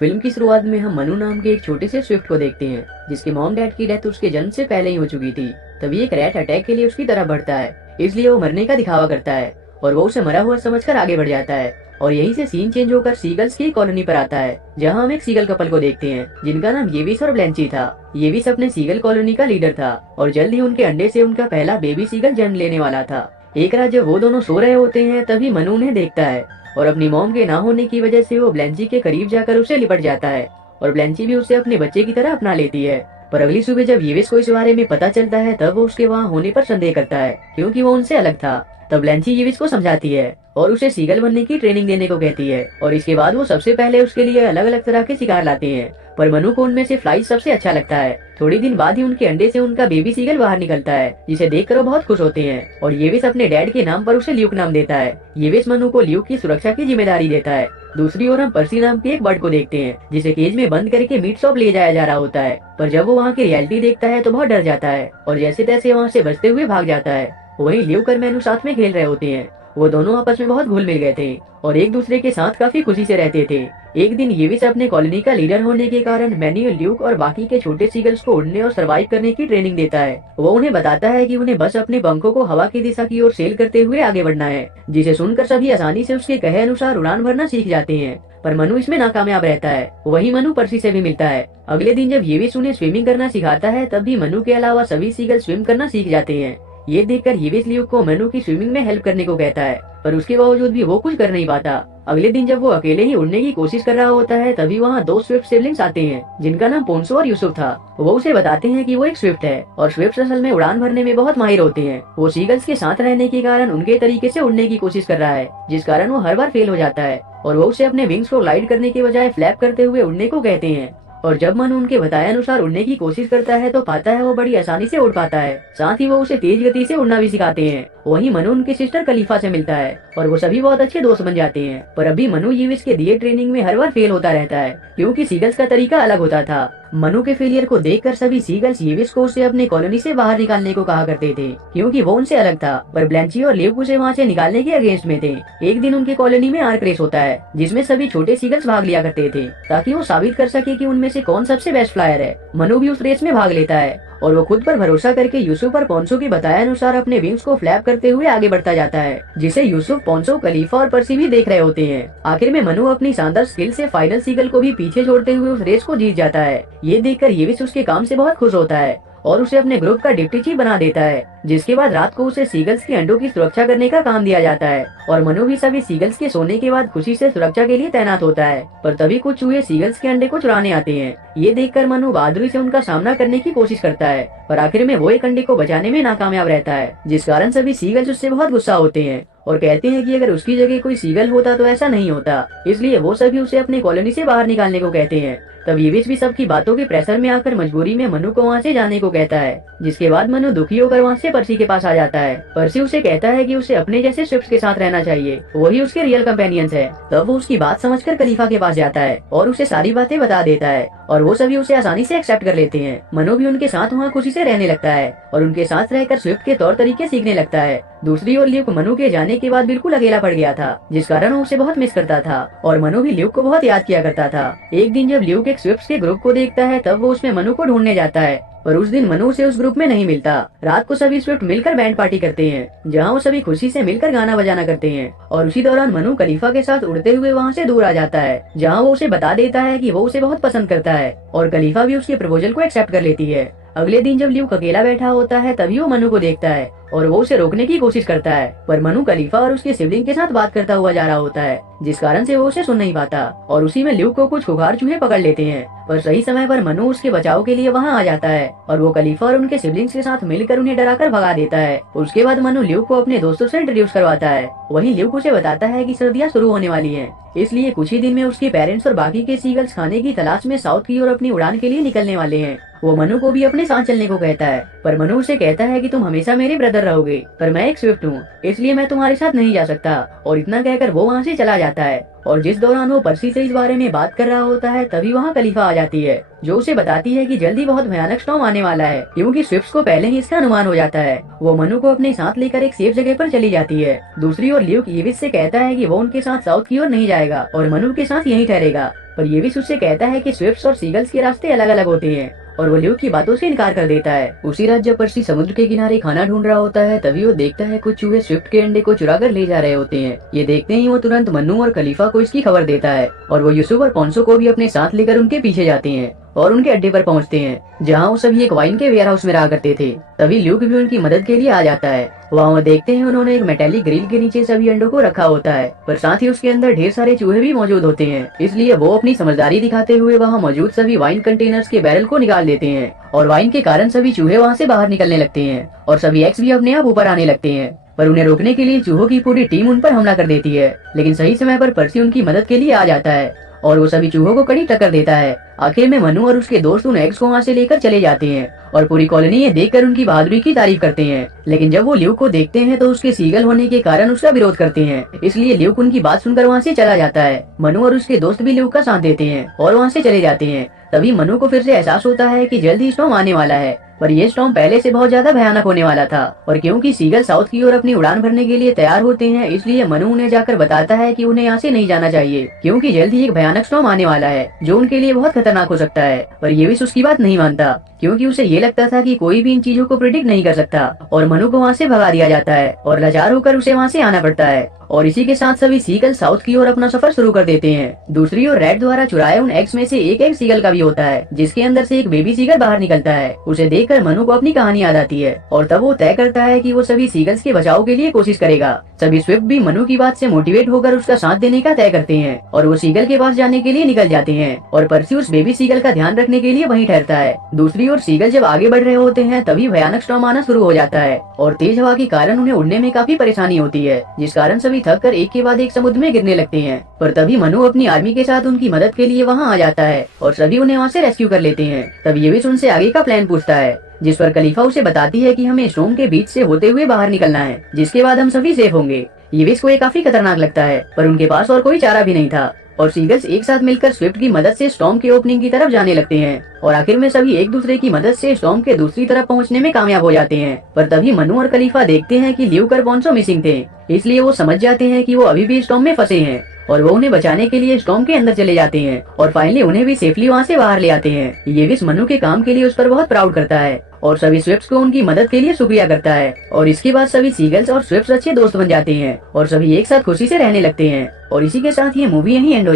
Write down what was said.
Film की शुरुआत में हम मनु नाम के एक छोटे से स्विफ्ट को देखते हैं, जिसके मॉम डैड की डेथ उसके जन्म से पहले ही हो चुकी थी। तभी एक रैट अटैक के लिए उसकी तरफ बढ़ता है, इसलिए वो मरने का दिखावा करता है और वो उसे मरा हुआ समझकर आगे बढ़ जाता है। और यहीं से सीन चेंज होकर सीगल्स की कॉलोनी पर आता है, जहाँ हम एक सीगल कपल को देखते हैं जिनका नाम येविस और ब्लैंची था। येविस अपने सीगल कॉलोनी का लीडर था और जल्द ही उनके अंडे से उनका पहला बेबी सीगल जन्म लेने वाला था। एक रात जब वो दोनों सो रहे होते हैं, तभी मनु उन्हें देखता है और अपनी मॉम के ना होने की वजह से वो ब्लैंची के करीब जाकर उसे लिपट जाता है और ब्लैंची भी उसे अपने बच्चे की तरह अपना लेती है। पर अगली सुबह जब येविस को इस बारे में पता चलता है, तब वो उसके वहाँ होने पर संदेह करता है, क्योंकि वो उनसे अलग था। तब ब्लैंची येविस को समझाती है और उसे सीगल बनने की ट्रेनिंग देने को कहती है और इसके बाद वो सबसे पहले उसके लिए अलग अलग तरह के शिकार लाते हैं। पर मनु को उनमें से फ्लाई सबसे अच्छा लगता है। थोड़ी दिन बाद ही उनके अंडे से उनका बेबी सीगल बाहर निकलता है, जिसे देखकर वो बहुत खुश होते हैं और येविस अपने डैड के नाम पर उसे ल्यूक नाम देता है। येविस मनु को ल्यूक की सुरक्षा की जिम्मेदारी देता है। दूसरी ओर हम पर्सी नाम के एक बर्ड को देखते हैं, जिसे केज में बंद करके मीट शॉप ले जाया जा रहा होता है। पर जब वो वहाँ की रियलिटी देखता है तो बहुत डर जाता है और जैसे तैसे वहाँ से बचते हुए भाग जाता है। वहीं ल्यूक और मैनू साथ में खेल रहे होते हैं। वो दोनों आपस में बहुत घुल मिल गए थे और एक दूसरे के साथ काफी खुशी से रहते थे। एक दिन येविस अपने कॉलोनी का लीडर होने के कारण मैन्यू, ल्यूक और बाकी के छोटे सीगल्स को उड़ने और सरवाइव करने की ट्रेनिंग देता है। वो उन्हें बताता है कि उन्हें बस अपने पंखों को हवा की दिशा की ओर सेल करते हुए आगे बढ़ना है, जिसे सुनकर सभी आसानी से उसके कहे अनुसार उड़ान भरना सीख जाते हैं। पर मनु इसमें नाकामयाब रहता है। वही मनु पर्सी से भी मिलता है। अगले दिन जब येविस उन्हें स्विमिंग करना सिखाता है, तब भी मनु के अलावा सभी सीगल स्विम करना सीख जाते हैं। ये देखकर येविस ल्यूक को मनु की स्विमिंग में हेल्प करने को कहता है, पर उसके बावजूद भी वो कुछ कर नहीं पाता। अगले दिन जब वो अकेले ही उड़ने की कोशिश कर रहा होता है, तभी वहाँ दो स्विफ्ट सिबलिंग्स आते हैं, जिनका नाम पोन्सो और यूसुफ था। वो उसे बताते हैं कि वो एक स्विफ्ट है और स्विफ्ट असल में उड़ान भरने में बहुत माहिर होते हैं। वो सीगल्स के साथ रहने के कारण उनके तरीके से उड़ने की कोशिश कर रहा है, जिस कारण वो हर बार फेल हो जाता है और वो उसे अपने विंग्स को ग्लाइड करने के बजाय फ्लैप करते हुए उड़ने को कहते हैं। और जब मनु उनके बताए अनुसार उड़ने की कोशिश करता है, तो पाता है वो बड़ी आसानी से उड़ पाता है। साथ ही वो उसे तेज गति से उड़ना भी सिखाते हैं। वहीं मनु उनकी सिस्टर खलीफा से मिलता है और वो सभी बहुत अच्छे दोस्त बन जाते हैं। पर अभी मनु येविस के दिए ट्रेनिंग में हर बार फेल होता रहता है, क्योंकि सीगल्स का तरीका अलग होता था। मनु के फेलियर को देखकर सभी सीगल्स येविस को उसे अपने कॉलोनी से बाहर निकालने को कहा करते थे, क्योंकि वो उनसे अलग था। पर ब्लैंची और ल्यूक उसे वहाँ से निकालने के अगेंस्ट में थे। एक दिन उनकी कॉलोनी में आर्क रेस होता है, जिसमें सभी छोटे सीगल्स भाग लिया करते थे, ताकि वो साबित कर सके कि उनमें से कौन सबसे बेस्ट फ्लायर है। मनु भी उस रेस में भाग लेता है और वो खुद पर भरोसा करके यूसुफ और पोन्सो के बताए अनुसार अपने विंग्स को फ्लैप करते हुए आगे बढ़ता जाता है, जिसे यूसुफ, पोन्सो, खलीफा और पर्सी भी देख रहे होते हैं। आखिर में मनु अपनी शानदार स्किल से फाइनल सीगल को भी पीछे छोड़ते हुए उस रेस को जीत जाता है। ये देखकर येविस उसके काम से बहुत खुश होता है और उसे अपने ग्रुप का डिप्टी चीफ बना देता है, जिसके बाद रात को उसे सीगल्स के अंडों की सुरक्षा करने का काम दिया जाता है। और मनु भी सभी सीगल्स के सोने के बाद खुशी से सुरक्षा के लिए तैनात होता है। पर तभी कुछ चूहे सीगल्स के अंडे को चुराने आते हैं। ये देखकर मनु बहादुरी से उनका सामना करने की कोशिश करता है, पर आखिर में वो एक अंडे को बचाने में नाकामयाब रहता है, जिस कारण सभी सीगल्स उससे बहुत गुस्सा होते हैं और कहते हैं कि अगर उसकी जगह कोई सीगल होता तो ऐसा नहीं होता। इसलिए वो सभी उसे अपनी कॉलोनी से बाहर निकालने को कहते हैं। तब येविस भी सबकी बातों के प्रेशर में आकर मजबूरी में मनु को वहाँ से जाने को कहता है, जिसके बाद मनु दुखी होकर वहाँ से पर्सी के पास आ जाता है। पर्सी उसे कहता है कि उसे अपने जैसे स्विफ्ट के साथ रहना चाहिए, वही उसके रियल कंपेनियंस है। तब वो उसकी बात समझकर खलीफा के पास जाता है और उसे सारी बातें बता देता है और वो सभी उसे आसानी से एक्सेप्ट कर लेते हैं। मनु भी उनके साथ वहाँ खुशी से रहने लगता है और उनके साथ रहकर स्विफ्ट के तौर तरीके सीखने लगता है। दूसरी ओर ल्यूक मनु के जाने के बाद बिल्कुल अकेला पड़ गया था, जिस कारण वो उसे बहुत मिस करता था और मनु भी ल्यूक को बहुत याद किया करता था। एक दिन जब ल्यूक एक स्विफ्ट के ग्रुप को देखता है, तब वो उसमें मनु को ढूंढने जाता है, पर उस दिन मनु से उस ग्रुप में नहीं मिलता। रात को सभी स्विफ्ट मिलकर बैंड पार्टी करते हैं, जहाँ वो सभी खुशी से मिलकर गाना बजाना करते हैं। और उसी दौरान मनु खलीफा के साथ उड़ते हुए वहाँ से दूर आ जाता है, जहाँ वो उसे बता देता है कि वो उसे बहुत पसंद करता है और खलीफा भी उसके प्रपोजल को एक्सेप्ट कर लेती है। अगले दिन जब ल्यूक अकेला बैठा होता है, तभी वो मनु को देखता है और वो उसे रोकने की कोशिश करता है, पर मनु खलीफा और उसके सिबलिंग के साथ बात करता हुआ जा रहा होता है, जिस कारण से वो उसे सुन नहीं पाता और उसी में ल्यूक को कुछ खुखार चूहे पकड़ लेते हैं। पर सही समय पर मनु उसके बचाव के लिए वहाँ आ जाता है और वो खलीफा और उनके सिबलिंग्स के साथ मिलकर उन्हें डराकर भगा देता है। उसके बाद मनु ल्यूक को अपने दोस्तों से इंट्रोड्यूस करवाता है। वहीं ल्यूक उसे बताता है कि सर्दियाँ शुरू होने वाली हैं, इसलिए कुछ ही दिन में उसके पेरेंट्स और बाकी के सीगल्स खाने की तलाश में साउथ की ओर अपनी उड़ान के लिए निकलने वाले हैं। वो मनु को भी अपने साथ चलने को कहता है, पर मनु उसे कहता है कि तुम हमेशा मेरे ब्रदर रहोगे, पर मैं एक स्विफ्ट हूँ, इसलिए मैं तुम्हारे साथ नहीं जा सकता। और इतना कहकर वो वहाँ से चला जाता है। और जिस दौरान वो पर्सी से इस बारे में बात कर रहा होता है, तभी वहाँ खलीफा आ जाती है, जो उसे बताती है कि जल्दी बहुत भयानक स्टॉर्म आने वाला है, क्योंकि स्विफ्ट्स को पहले ही इसका अनुमान हो जाता है। वो मनु को अपने साथ लेकर एक सेफ जगह पर चली जाती है। दूसरी ओर ल्यूक येविस से कहता है कि वो उनके साथ साउथ की ओर नहीं जाएगा और मनु के साथ यहीं ठहरेगा। पर येविस उससे कहता है कि स्विफ्ट्स और सीगल्स के रास्ते अलग अलग होते हैं, और वो ल्यूक की बातों से इनकार कर देता है। उसी रात जब पर्सी समुद्र के किनारे खाना ढूंढ रहा होता है, तभी वो देखता है कुछ चूहे स्विफ्ट के अंडे को चुरा कर ले जा रहे होते हैं। ये देखते ही वो तुरंत मन्नू और खलीफा को इसकी खबर देता है, और वो यूसुफ और पोंसो को भी अपने साथ लेकर उनके पीछे जाते हैं और उनके अड्डे पर पहुंचते हैं, जहां वो सभी एक वाइन के वेयर हाउस में रहा करते थे। तभी ल्यूक भी उनकी मदद के लिए आ जाता है। वहाँ वो देखते हैं उन्होंने एक मेटालिक ग्रिल के नीचे सभी अंडों को रखा होता है, पर साथ ही उसके अंदर ढेर सारे चूहे भी मौजूद होते हैं। इसलिए वो अपनी समझदारी दिखाते हुए वहाँ मौजूद सभी वाइन कंटेनर्स के बैरल को निकाल देते हैं, और वाइन के कारण सभी चूहे वहाँ से बाहर निकलने लगते हैं, और सभी एग्स भी अपने आप ऊपर आने लगते हैं। पर उन्हें रोकने के लिए चूहों की पूरी टीम उन पर हमला कर देती है, लेकिन सही समय पर पर्सी उनकी मदद के लिए आ जाता है, और वो सभी चूहों को कड़ी टक्कर देता है। आखिर में मनु और उसके दोस्त उन एग्स को वहाँ से लेकर चले जाते हैं, और पूरी कॉलोनी ये देखकर उनकी बहादुरी की तारीफ करते हैं। लेकिन जब वो ल्यूक को देखते हैं तो उसके सीगल होने के कारण उसका विरोध करते हैं, इसलिए ल्यूक उनकी बात सुनकर वहाँ से चला जाता है। मनु और उसके दोस्त भी ल्यूक का साथ देते हैं और वहाँ से चले जाते हैं। तभी मनु को फिर से एहसास होता है कि जल्द ही स्टॉर्म आने वाला है, पर ये स्टॉर्म पहले से बहुत ज्यादा भयानक होने वाला था। और क्योंकि सीगल साउथ की ओर अपनी उड़ान भरने के लिए तैयार होते हैं, इसलिए मनु उन्हें जाकर बताता है कि उन्हें यहाँ से नहीं जाना चाहिए, क्योंकि जल्द ही एक भयानक स्टॉर्म आने वाला है जो उनके लिए बहुत खतरनाक हो सकता है। पर ये भी उसकी बात नहीं मानता, क्योंकि उसे ये लगता था कि कोई भी इन चीजों को प्रिडिक्ट नहीं कर सकता, और मनु को वहाँ से भगा दिया जाता है और लाचार होकर उसे वहाँ से आना पड़ता है। और इसी के साथ सभी सीगल साउथ की ओर अपना सफर शुरू कर देते हैं। दूसरी ओर रेड द्वारा चुराए उन एग्स में से एक एग सीगल का भी होता है, जिसके अंदर से एक बेबी सीगल बाहर निकलता है। उसे देखकर मनु को अपनी कहानी याद आती है, और तब वो तय करता है कि वो सभी सीगल्स के बचाव के लिए कोशिश करेगा। सभी स्विफ्ट भी मनु की बात से मोटिवेट होकर उसका साथ देने का तय करते हैं, और वो सीगल के पास जाने के लिए निकल जाते हैं, और पर्सी उस बेबी सीगल का ध्यान रखने के लिए वहीं ठहरता है। दूसरी ओर सीगल जब आगे बढ़ रहे होते हैं, तभी भयानक स्टॉर्म आना शुरू हो जाता है, और तेज हवा के कारण उन्हें उड़ने में काफी परेशानी होती है, जिस कारण सभी थक कर एक के बाद एक समुद्र में गिरने लगते हैं। पर तभी मनु अपनी आर्मी के साथ उनकी मदद के लिए वहाँ आ जाता है, और सभी उन्हें वहाँ से रेस्क्यू कर लेते हैं। तब ये भी उनसे आगे का प्लान पूछता है, जिस पर खलीफा उसे बताती है कि हमें स्टॉर्म के बीच से होते हुए बाहर निकलना है, जिसके बाद हम सभी सेफ होंगे। येविस को ये काफी खतरनाक लगता है, पर उनके पास और कोई चारा भी नहीं था, और सीगल्स एक साथ मिलकर स्विफ्ट की मदद से स्टॉर्म के ओपनिंग की तरफ जाने लगते हैं, और आखिर में सभी एक दूसरे की मदद से स्टॉर्म के दूसरी तरफ पहुंचने में कामयाब हो जाते हैं। पर तभी मनु और खलीफा देखते हैं कि ल्यूक और पोंसो मिसिंग थे, इसलिए वो समझ जाते हैं कि वो अभी भी स्टॉर्म में फंसे हैं, और वो उन्हें बचाने के लिए स्टॉर्म के अंदर चले जाते हैं, और फाइनली उन्हें भी सेफली वहाँ से बाहर ले आते हैं। येविस मनु के काम के लिए उस पर बहुत प्राउड करता है, और सभी स्विफ्ट्स को उनकी मदद के लिए शुक्रिया करता है। और इसके बाद सभी सीगल्स और स्विफ्ट्स अच्छे दोस्त बन जाते हैं, और सभी एक साथ खुशी से रहने लगते हैं। और इसी के साथ ये मूवी यहीं एंड हो